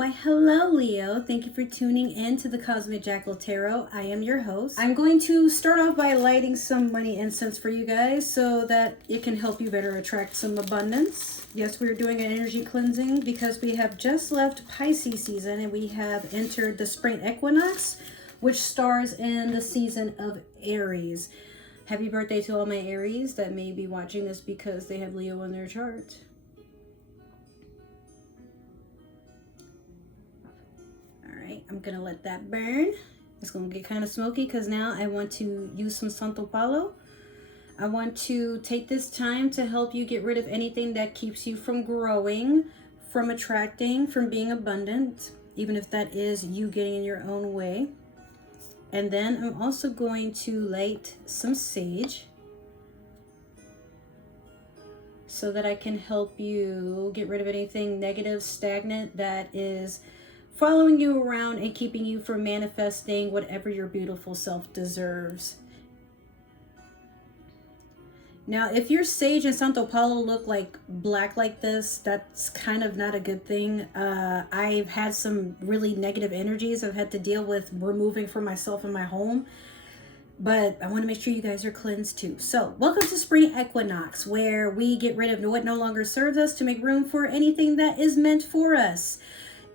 Why, hello, Leo. Thank you for tuning in to the Cosmic Jackal Tarot. I am your host. I'm going to start off by lighting some money incense for you guys so that it can help you better attract some abundance. Yes, we're doing an energy cleansing because we have just left Pisces season and we have entered the Spring Equinox, which stars in the season of Aries. Happy birthday to all my Aries that may be watching this because they have Leo in their chart. I'm gonna let that burn. It's gonna get kind of smoky because now I want to use some Santo Palo. I want to take this time to help you get rid of anything that keeps you from growing, from attracting, from being abundant, even if that is you getting in your own way. And then I'm also going to light some sage so that I can help you get rid of anything negative, stagnant that is following you around and keeping you from manifesting whatever your beautiful self deserves. Now, if your sage and Santo Palo look like black like this, that's kind of not a good thing. I've had some really negative energies I've had to deal with removing from myself in my home. But I want to make sure you guys are cleansed too. So, welcome to Spring Equinox, where we get rid of what no longer serves us to make room for anything that is meant for us.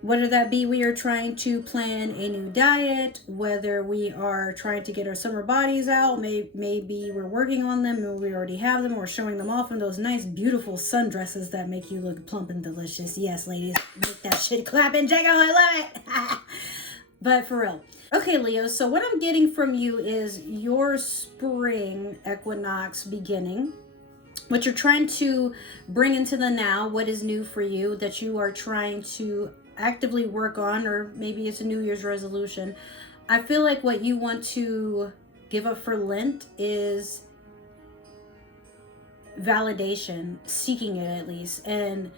Whether that be we are trying to plan a new diet, whether we are trying to get our summer bodies out, maybe we're working on them and we already have them, or showing them off in those nice, beautiful sundresses that make you look plump and delicious. Yes, ladies, make that shit clap and jiggle. I love it. But for real. Okay, Leo, so what I'm getting from you is your spring equinox beginning, what you're trying to bring into the now, what is new for you that you are trying to actively work on, or maybe it's a New Year's resolution. I feel like what you want to give up for Lent is validation, seeking it at least. And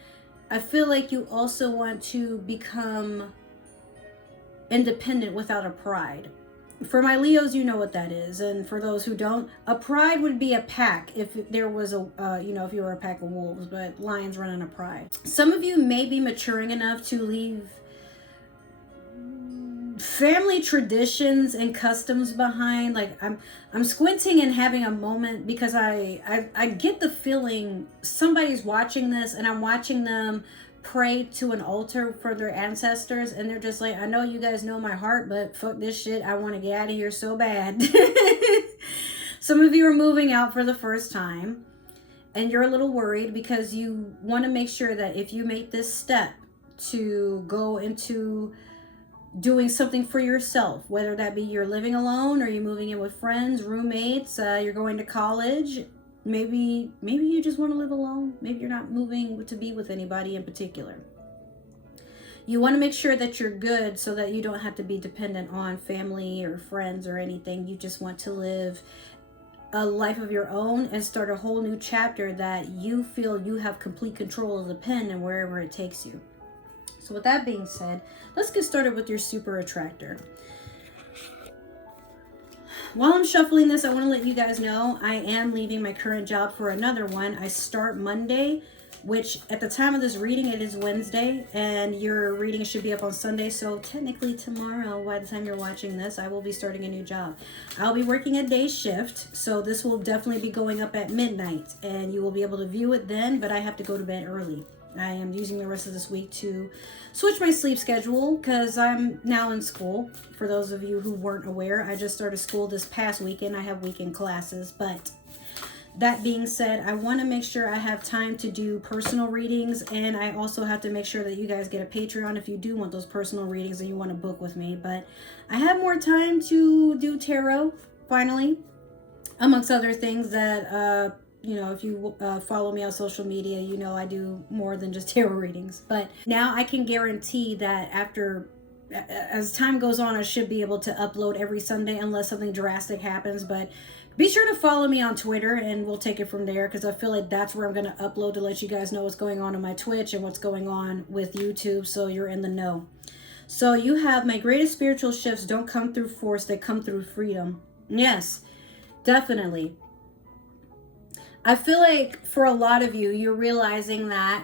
I feel like you also want to become independent without a pride. For my Leos, you know what that is. And for those who don't, a pride would be a pack if there was a, if you were a pack of wolves, but lions run on a pride. Some of you may be maturing enough to leave family traditions and customs behind. Like I'm squinting and having a moment because I get the feeling somebody's watching this and I'm watching them pray to an altar for their ancestors, and they're just like, I know you guys know my heart, but fuck this shit, I want to get out of here so bad. Some of you are moving out for the first time and you're a little worried because you want to make sure that if you make this step to go into doing something for yourself, whether that be you're living alone or you're moving in with friends, roommates, you're going to college, maybe you just want to live alone. Maybe you're not moving to be with anybody in particular. You want to make sure that you're good so that you don't have to be dependent on family or friends or anything. You just want to live a life of your own and start a whole new chapter that you feel you have complete control of the pen and wherever it takes you. So with that being said, let's get started with your super attractor. While I'm shuffling this, I want to let you guys know I am leaving my current job for another one. I start Monday, which at the time of this reading, it is Wednesday, and your reading should be up on Sunday. So technically tomorrow, by the time you're watching this, I will be starting a new job. I'll be working a day shift, so this will definitely be going up at midnight, and you will be able to view it then, but I have to go to bed early. I am using the rest of this week to switch my sleep schedule because I'm now in school. For those of you who weren't aware, I just started school this past weekend. I have weekend classes, but that being said, I want to make sure I have time to do personal readings, and I also have to make sure that you guys get a Patreon if you do want those personal readings and you want to book with me. But I have more time to do tarot, finally, amongst other things that if you follow me on social media, you know I do more than just tarot readings. But now I can guarantee that as time goes on, I should be able to upload every Sunday unless something drastic happens. But be sure to follow me on Twitter and we'll take it from there, because I feel like that's where I'm going to upload to let you guys know what's going on my Twitch and what's going on with YouTube, so you're in the know. So you have my greatest spiritual shifts don't come through force, they come through freedom. Yes, definitely. I feel like for a lot of you, you're realizing that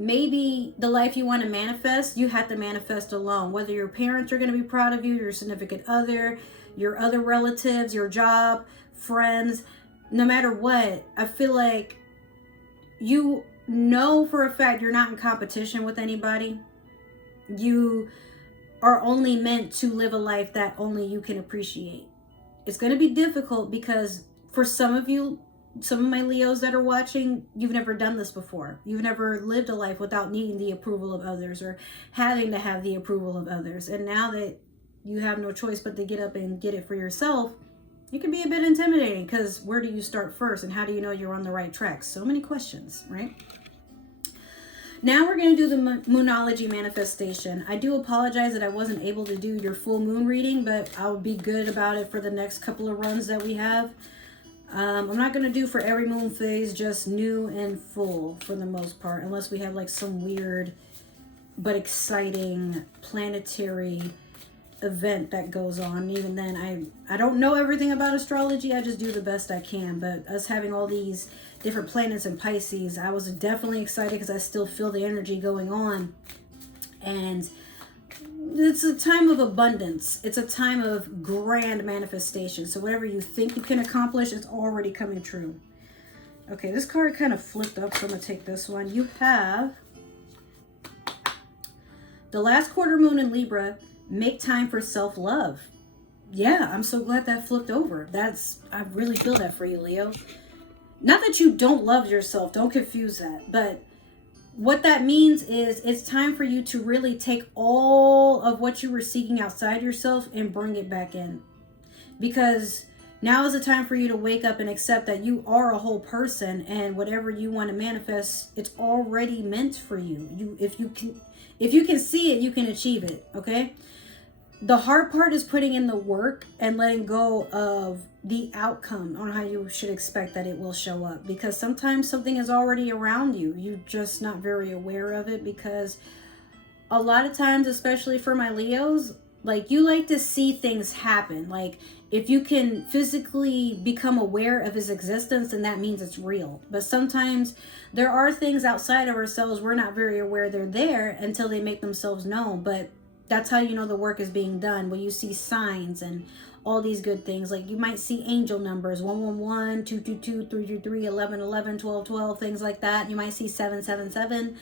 maybe the life you want to manifest, you have to manifest alone. Whether your parents are going to be proud of you, your significant other, your other relatives, your job, friends, no matter what, I feel like you know for a fact you're not in competition with anybody. You are only meant to live a life that only you can appreciate. It's going to be difficult because for some of you, some of my Leos that are watching, you've never done this before. You've never lived a life without needing the approval of others or having to have the approval of others. And now that you have no choice but to get up and get it for yourself, it can be a bit intimidating because where do you start first and how do you know you're on the right track? So many questions, right? Now we're going to do the Monology manifestation. I do apologize that I wasn't able to do your full moon reading, but I'll be good about it for the next couple of runs that we have. I'm not going to do for every moon phase, just new and full for the most part, unless we have like some weird but exciting planetary event that goes on. Even then, I don't know everything about astrology. I just do the best I can. But us having all these different planets in Pisces, I was definitely excited because I still feel the energy going on. And it's a time of abundance. It's a time of grand manifestation. So whatever you think you can accomplish, it's already coming true. Okay, this card kind of flipped up, so I'm going to take this one. You have the last quarter moon in Libra. Make time for self-love. Yeah, I'm so glad that flipped over. I really feel that for you, Leo. Not that you don't love yourself. Don't confuse that. But what that means is it's time for you to really take all of what you were seeking outside yourself and bring it back in. Because now is the time for you to wake up and accept that you are a whole person, and whatever you want to manifest, it's already meant for you. If you can see it, you can achieve it, okay? The hard part is putting in the work and letting go of the outcome on how you should expect that it will show up, because sometimes something is already around you. You're just not very aware of it, because a lot of times, especially for my Leos, like, you like to see things happen. Like, if you can physically become aware of his existence, then that means it's real. But sometimes there are things outside of ourselves we're not very aware they're there until they make themselves known. But that's how you know the work is being done, when you see signs and all these good things. Like, you might see angel numbers, 111, 222, 333, 1111, 1212, things like that. You might see 777.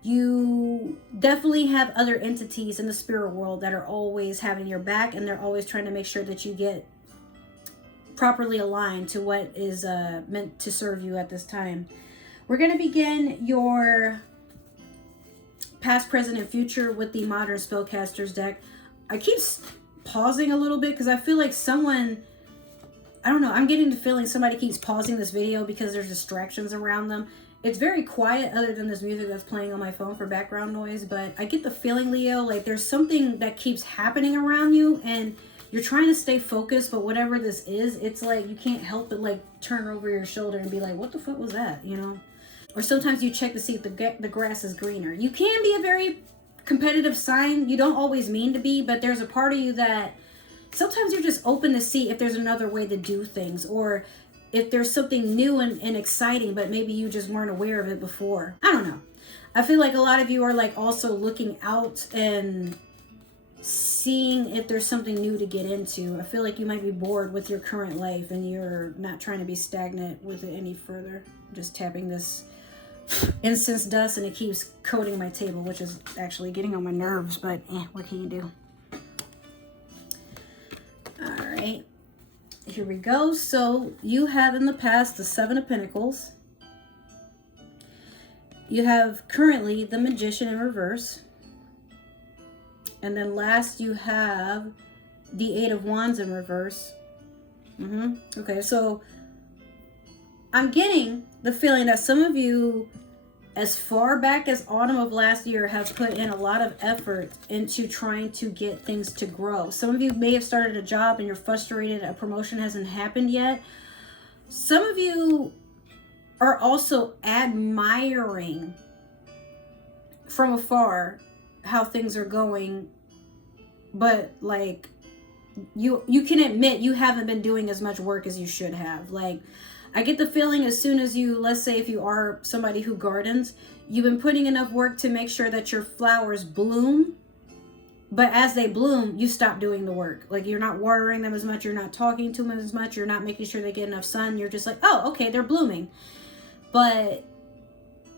You definitely have other entities in the spirit world that are always having your back, and they're always trying to make sure that you get properly aligned to what is meant to serve you at this time. We're going to begin your past, present, and future with the Modern Spellcasters deck. I keep pausing a little bit because I feel like someone, I don't know, I'm getting the feeling somebody keeps pausing this video because there's distractions around them. It's very quiet other than this music that's playing on my phone for background noise, but I get the feeling, Leo, like there's something that keeps happening around you and you're trying to stay focused, but whatever this is, it's like you can't help but like turn over your shoulder and be like, what the fuck was that, you know? Or sometimes you check to see if the grass is greener. You can be a very competitive sign. You don't always mean to be, but there's a part of you that sometimes you're just open to see if there's another way to do things, or if there's something new and exciting, but maybe you just weren't aware of it before. I don't know. I feel like a lot of you are like also looking out and seeing if there's something new to get into. I feel like you might be bored with your current life and you're not trying to be stagnant with it any further. I'm just tapping this incense dust and it keeps coating my table, which is actually getting on my nerves, but what can you do? All right. Here we go. So you have in the past the Seven of Pentacles. You have currently the Magician in reverse. And then last you have the Eight of Wands in reverse. Okay, so I'm getting the feeling that some of you, as far back as autumn of last year, have put in a lot of effort into trying to get things to grow. Some of you may have started a job and you're frustrated a promotion hasn't happened yet. Some of you are also admiring from afar how things are going, but like you can admit you haven't been doing as much work as you should have. Like, I get the feeling as soon as you, let's say if you are somebody who gardens, You've been putting enough work to make sure that your flowers bloom, but as they bloom, you stop doing the work. Like, you're not watering them as much, you're not talking to them as much, you're not making sure they get enough sun. You're just like, oh, okay, they're blooming. But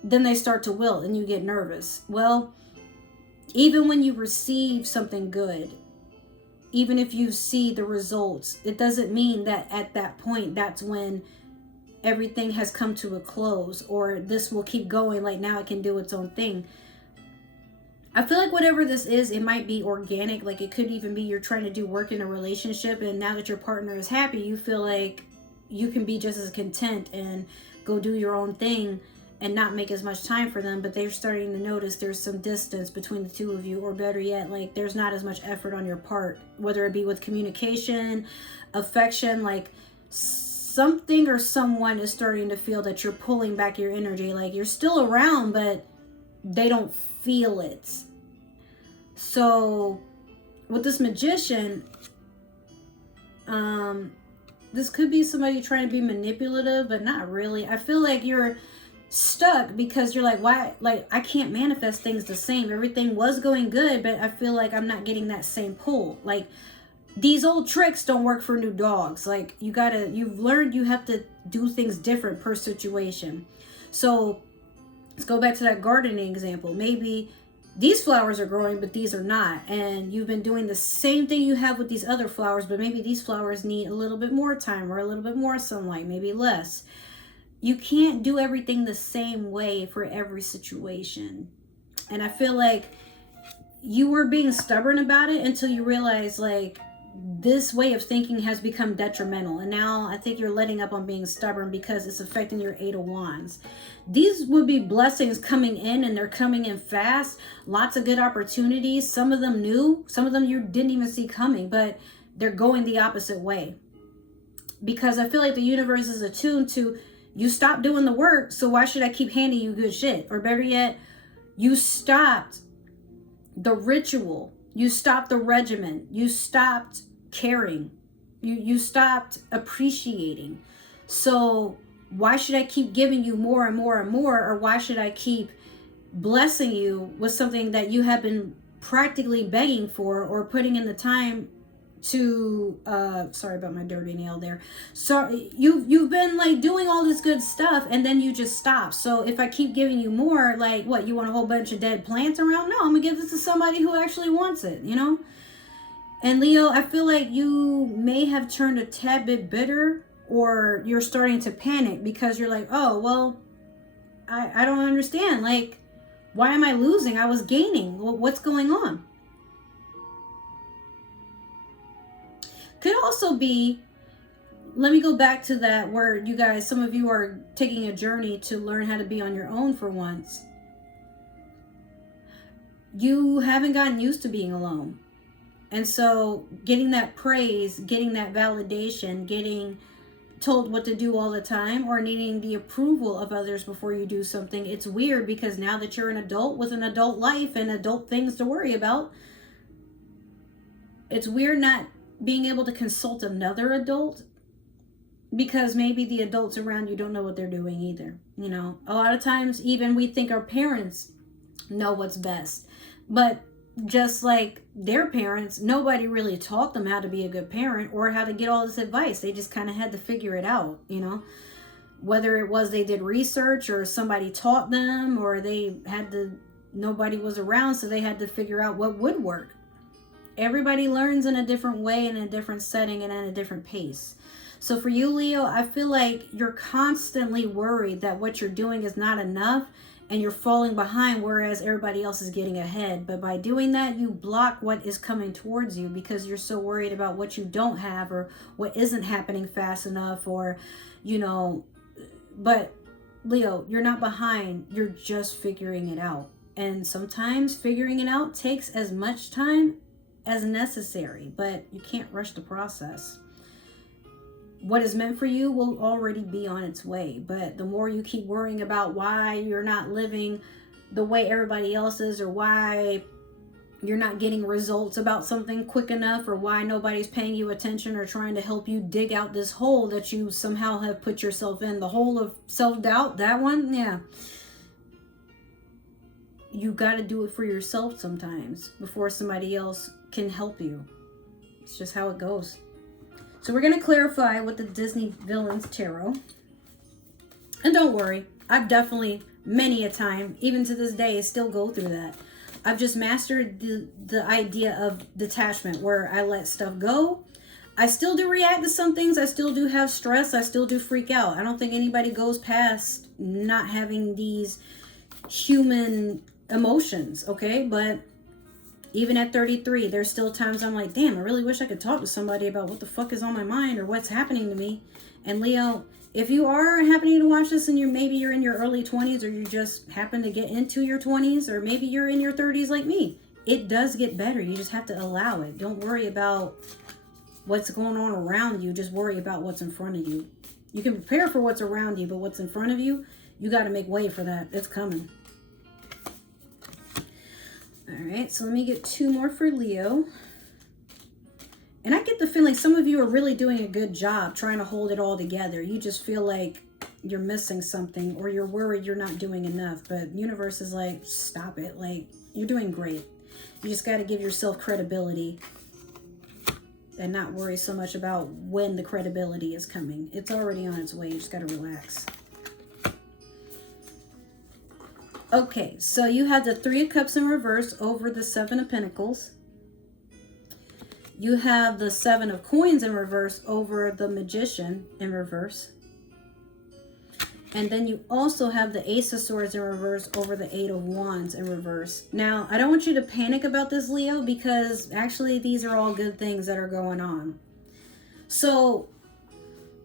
then they start to wilt and you get nervous. Well, even when you receive something good, even if you see the results, it doesn't mean that at that point, that's when everything has come to a close, or this will keep going, like now it can do its own thing. I feel like whatever this is, it might be organic. Like, it could even be you're trying to do work in a relationship, and now that your partner is happy, you feel like you can be just as content and go do your own thing and not make as much time for them. But they're starting to notice there's some distance between the two of you, or better yet, like there's not as much effort on your part, whether it be with communication, affection, like something or someone is starting to feel that you're pulling back your energy. Like, you're still around, but they don't feel it. So with this Magician, this could be somebody trying to be manipulative, but not really. I feel like you're stuck because you're like, why? Like, I can't manifest things the same. Everything was going good, but I feel like I'm not getting that same pull. Like, these old tricks don't work for new dogs. Like, you've learned you have to do things different per situation. So let's go back to that gardening example. Maybe these flowers are growing, but these are not. And you've been doing the same thing you have with these other flowers, but maybe these flowers need a little bit more time or a little bit more sunlight, maybe less. You can't do everything the same way for every situation. And I feel like you were being stubborn about it until you realize, like, this way of thinking has become detrimental. And now I think you're letting up on being stubborn because it's affecting your 8 of Wands. These would be blessings coming in, and they're coming in fast. Lots of good opportunities. Some of them new, some of them you didn't even see coming, but they're going the opposite way. Because I feel like the universe is attuned to, you stop doing the work, so why should I keep handing you good shit? Or better yet, you stopped the ritual. You stopped the regimen. You stopped caring. You stopped appreciating. So why should I keep giving you more and more and more? Or why should I keep blessing you with something that you have been practically begging for or putting in the time to, sorry about my dirty nail there. So you've been like doing all this good stuff, and then you just stop. So if I keep giving you more, like, what, you want a whole bunch of dead plants around? No, I'm gonna give this to somebody who actually wants it, you know? And Leo, I feel like you may have turned a tad bit bitter, or you're starting to panic because you're like, oh, well, I don't understand. Like, why am I losing? I was gaining. What's going on? Could also be, let me go back to that where you guys, some of you are taking a journey to learn how to be on your own for once. You haven't gotten used to being alone. And so getting that praise, getting that validation, getting told what to do all the time, or needing the approval of others before you do something, it's weird because now that you're an adult with an adult life and adult things to worry about, it's weird not being able to consult another adult, because maybe the adults around you don't know what they're doing either. You know, a lot of times even we think our parents know what's best, but just like their parents, nobody really taught them how to be a good parent or how to get all this advice. They just kind of had to figure it out, you know, whether it was they did research or somebody taught them, or they had to, nobody was around, so they had to figure out what would work. Everybody learns in a different way, in a different setting, and at a different pace. So for you, Leo, I feel like you're constantly worried that what you're doing is not enough and you're falling behind, whereas everybody else is getting ahead. But by doing that, you block what is coming towards you because you're so worried about what you don't have or what isn't happening fast enough, or, you know, but Leo, you're not behind. You're just figuring it out. And sometimes figuring it out takes as much time as necessary, but you can't rush the process. What is meant for you will already be on its way, but the more you keep worrying about why you're not living the way everybody else is, or why you're not getting results about something quick enough, or why nobody's paying you attention or trying to help you dig out this hole that you somehow have put yourself in, the hole of self-doubt, that one, yeah. you got to do it for yourself sometimes before somebody else can help you. It's just how it goes. So we're going to clarify with the Disney Villains Tarot. And don't worry, I've definitely, many a time, even to this day, still go through that. I've just mastered the idea of detachment, where I let stuff go. I still do react to some things. I still do have stress. I still do freak out. I don't think anybody goes past not having these human emotions, okay? But even at 33, there's still times I'm like, damn, I really wish I could talk to somebody about what the fuck is on my mind or what's happening to me. And Leo, if you are happening to watch this and maybe you're in your early 20s, or you just happen to get into your 20s, or maybe you're in your 30s like me, it does get better. You just have to allow it. Don't worry about what's going on around you. Just worry about what's in front of you. You can prepare for what's around you, but what's in front of you, you got to make way for that. It's coming. All right, so let me get 2 more for Leo. And I get the feeling some of you are really doing a good job trying to hold it all together. You just feel like you're missing something, or you're worried you're not doing enough. But universe is like, stop it. Like, you're doing great. You just got to give yourself credibility and not worry so much about when the credibility is coming. It's already on its way. You just got to relax. Okay, so you have the 3 of Cups in reverse over the 7 of Pentacles. You have the 7 of Coins in reverse over the Magician in reverse. And then you also have the Ace of Swords in reverse over the 8 of Wands in reverse. Now, I don't want you to panic about this, Leo, because actually these are all good things that are going on. So,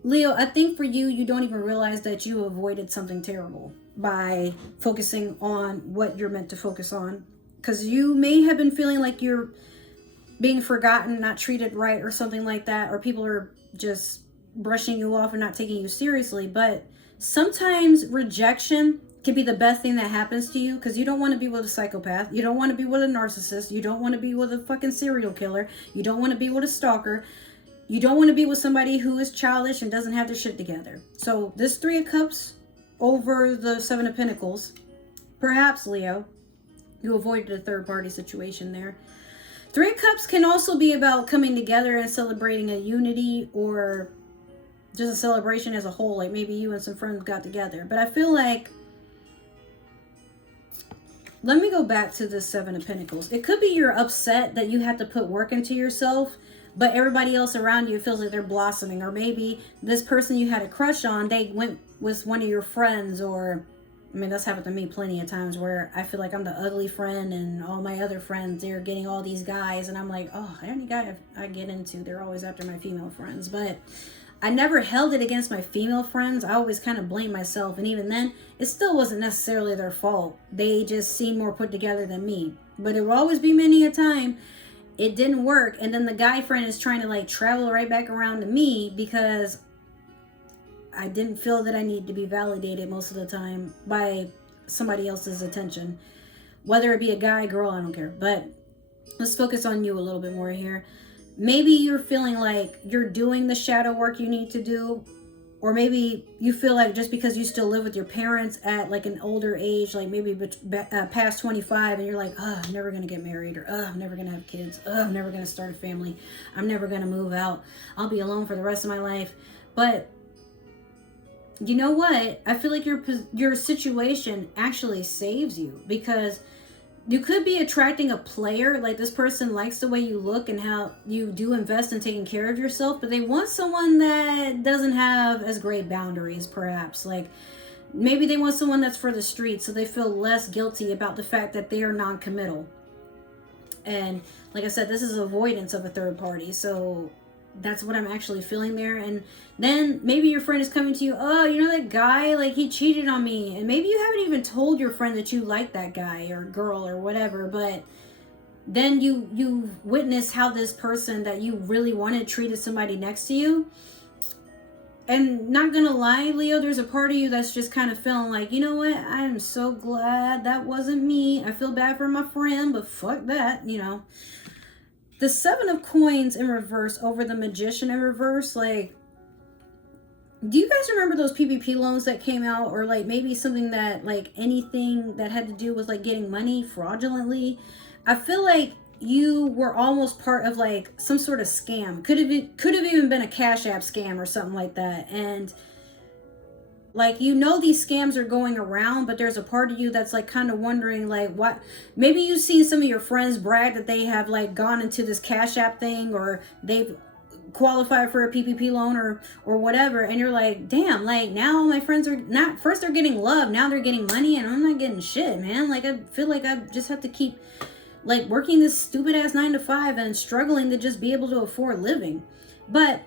Leo, I think for you, you don't even realize that you avoided something terrible by focusing on what you're meant to focus on. Because you may have been feeling like you're being forgotten, not treated right, or something like that, or people are just brushing you off and not taking you seriously. But sometimes rejection can be the best thing that happens to you, because you don't want to be with a psychopath. You don't want to be with a narcissist. You don't want to be with a fucking serial killer. You don't want to be with a stalker. You don't want to be with somebody who is childish and doesn't have their shit together. So this 3 of Cups over the 7 of Pentacles, perhaps, Leo, you avoided a third party situation there. 3 of Cups can also be about coming together and celebrating a unity, or just a celebration as a whole. Like maybe you and some friends got together. But I feel like, let me go back to the 7 of Pentacles. It could be you're upset that you have to put work into yourself, but everybody else around you feels like they're blossoming. Or maybe this person you had a crush on, they went with one of your friends, or I mean, that's happened to me plenty of times where I feel like I'm the ugly friend and all my other friends, they're getting all these guys. And I'm like, oh, any guy I get into, they're always after my female friends. But I never held it against my female friends. I always kind of blamed myself. And even then, it still wasn't necessarily their fault. They just seemed more put together than me. But it will always be many a time it didn't work. And then the guy friend is trying to like travel right back around to me because I didn't feel that I need to be validated most of the time by somebody else's attention. Whether it be a guy, girl, I don't care. But let's focus on you a little bit more here. Maybe you're feeling like you're doing the shadow work you need to do. Or maybe you feel like just because you still live with your parents at like an older age, like maybe past 25, and you're like, oh, I'm never going to get married, or oh, I'm never going to have kids, oh, I'm never going to start a family, I'm never going to move out, I'll be alone for the rest of my life. But you know what? I feel like your situation actually saves you, because you could be attracting a player. Like this person likes the way you look and how you do invest in taking care of yourself, but they want someone that doesn't have as great boundaries, perhaps. Like maybe they want someone that's for the streets, so they feel less guilty about the fact that they are non-committal. And like I said, this is avoidance of a third party. So that's what I'm actually feeling there. And then maybe your friend is coming to you, oh, you know that guy, like he cheated on me. And maybe you haven't even told your friend that you like that guy or girl or whatever, but then you witness how this person that you really wanted treated somebody next to you. And not gonna lie, Leo, there's a part of you that's just kind of feeling like, you know what, I am so glad that wasn't me. I feel bad for my friend, but fuck that, you know. The 7 of Coins in reverse over the Magician in reverse, like, Do you guys remember those PPP loans that came out, or like maybe something that, like, anything that had to do with like getting money fraudulently? I feel like you were almost part of like some sort of scam. Could have even been a Cash App scam or something like that. And like, you know, these scams are going around, but there's a part of you that's like kind of wondering like what, maybe you've seen some of your friends brag that they have like gone into this Cash App thing, or they've qualified for a PPP loan or whatever, and you're like, damn, like now my friends are not, first they're getting love, now they're getting money, and I'm not getting shit, man. Like, I feel like I just have to keep like working this stupid ass 9 to 5 and struggling to just be able to afford living. But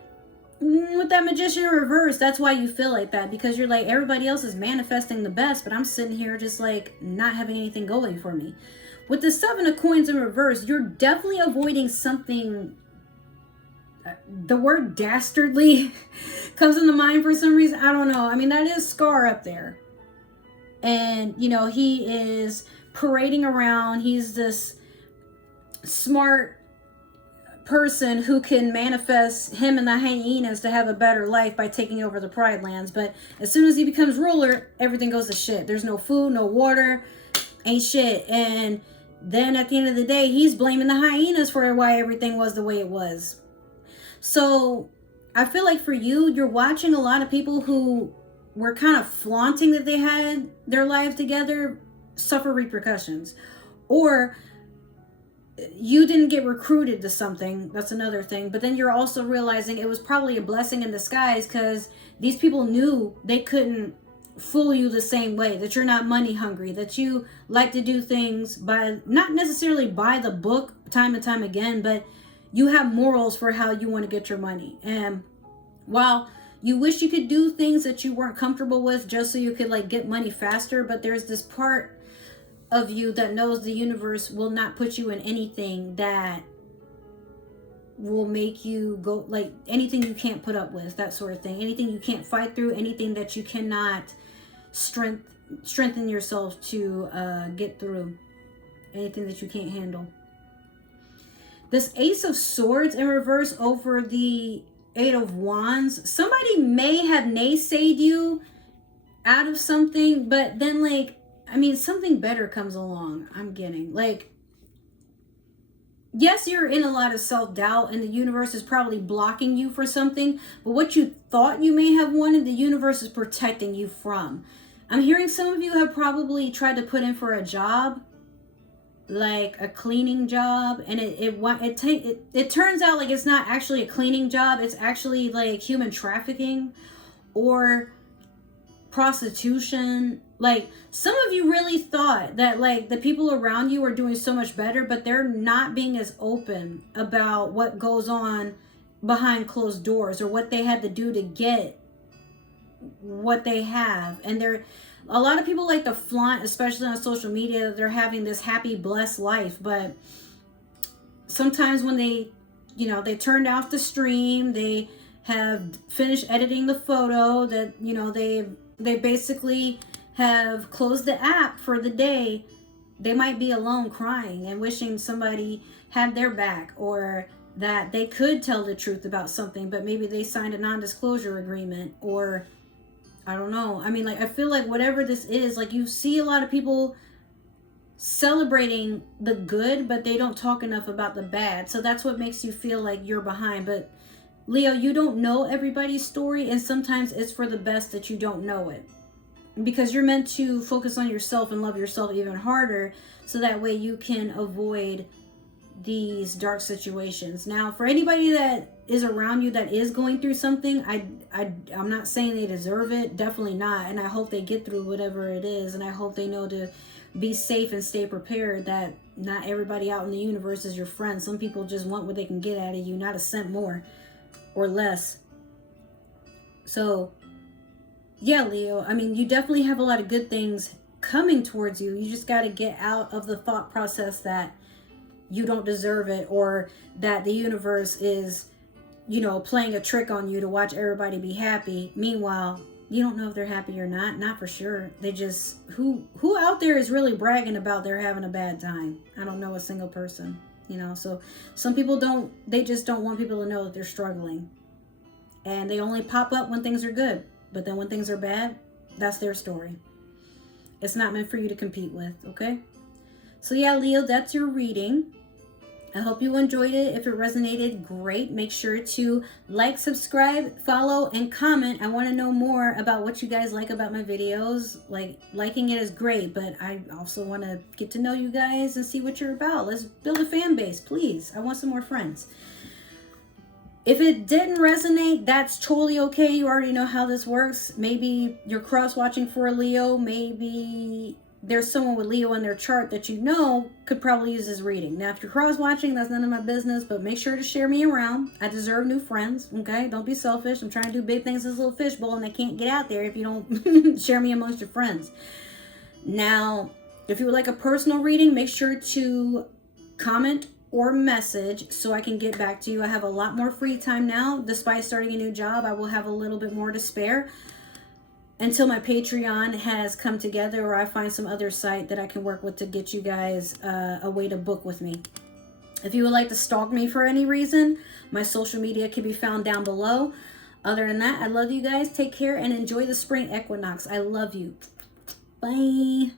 with that Magician in reverse, that's why you feel like that, because you're like, everybody else is manifesting the best, but I'm sitting here just like not having anything going for me. With the 7 of Coins in reverse, you're definitely avoiding something. The word dastardly comes into mind for some reason. I don't know. I mean, that is Scar up there. And, you know, he is parading around. He's this smart person who can manifest him and the hyenas to have a better life by taking over the Pride Lands. But as soon as he becomes ruler, everything goes to shit. There's no food, no water, ain't shit. And then at the end of the day, he's blaming the hyenas for why everything was the way it was. So I feel like for you, you're watching a lot of people who were kind of flaunting that they had their lives together suffer repercussions. Or you didn't get recruited to something. That's another thing. But then you're also realizing it was probably a blessing in disguise, because these people knew they couldn't fool you the same way, that you're not money hungry, that you like to do things by, not necessarily by the book time and time again, but you have morals for how you want to get your money. And while you wish you could do things that you weren't comfortable with just so you could like get money faster, but there's this part of you that knows the universe will not put you in anything that will make you go, like anything you can't put up with, that sort of thing, anything you can't fight through, anything that you cannot strengthen yourself to get through, anything that you can't handle. This Ace of Swords in reverse over the 8 of Wands. Somebody may have naysayed you out of something, but then like, I mean, something better comes along. I'm getting like, yes, you're in a lot of self-doubt and the universe is probably blocking you for something, but what you thought you may have wanted, the universe is protecting you from. I'm hearing some of you have probably tried to put in for a job, like a cleaning job, and it turns out like it's not actually a cleaning job, it's actually like human trafficking or prostitution. Like, some of you really thought that like the people around you are doing so much better, but they're not being as open about what goes on behind closed doors, or what they had to do to get what they have. And a lot of people like to flaunt, especially on social media, that they're having this happy, blessed life. But sometimes when they turned off the stream, they have finished editing the photo, that, you know, they basically have closed the app for the day, they might be alone crying and wishing somebody had their back, or that they could tell the truth about something, but maybe they signed a non-disclosure agreement, or I don't know. I mean, like, I feel like whatever this is, like, you see a lot of people celebrating the good, but they don't talk enough about the bad. So that's what makes you feel like you're behind. But Leo, you don't know everybody's story, and sometimes it's for the best that you don't know it, because you're meant to focus on yourself and love yourself even harder, so that way you can avoid these dark situations. Now, for anybody that is around you that is going through something, I'm not saying they deserve it, definitely not, and I hope they get through whatever it is, and I hope they know to be safe and stay prepared, that not everybody out in the universe is your friend. Some people just want what they can get out of you, not a cent more or less. So yeah, Leo, I mean, you definitely have a lot of good things coming towards you. You just got to get out of the thought process that you don't deserve it, or that the universe is, you know, playing a trick on you to watch everybody be happy. Meanwhile, you don't know if they're happy or not for sure. They just, who out there is really bragging about they're having a bad time? I don't know a single person, you know. So some people they just don't want people to know that they're struggling. And they only pop up when things are good. But then when things are bad, that's their story. It's not meant for you to compete with, okay? So yeah, Leo, that's your reading. I hope you enjoyed it. If it resonated, great. Make sure to like, subscribe, follow, and comment. I want to know more about what you guys like about my videos. Like, liking it is great, but I also want to get to know you guys and see what you're about. Let's build a fan base, please. I want some more friends. If it didn't resonate, that's totally okay. You already know how this works. Maybe you're cross-watching for a Leo. Maybe there's someone with Leo in their chart that you know could probably use this reading. Now, if you're cross-watching, that's none of my business, but make sure to share me around. I deserve new friends, okay? Don't be selfish. I'm trying to do big things in this little fishbowl, and I can't get out there if you don't share me amongst your friends. Now, if you would like a personal reading, make sure to comment or message so I can get back to you. I have a lot more free time now. Despite starting a new job, I will have a little bit more to spare until my Patreon has come together, or I find some other site that I can work with to get you guys a way to book with me. If you would like to stalk me for any reason, my social media can be found down below. Other than that, I love you guys. Take care and enjoy the spring equinox. I love you. Bye.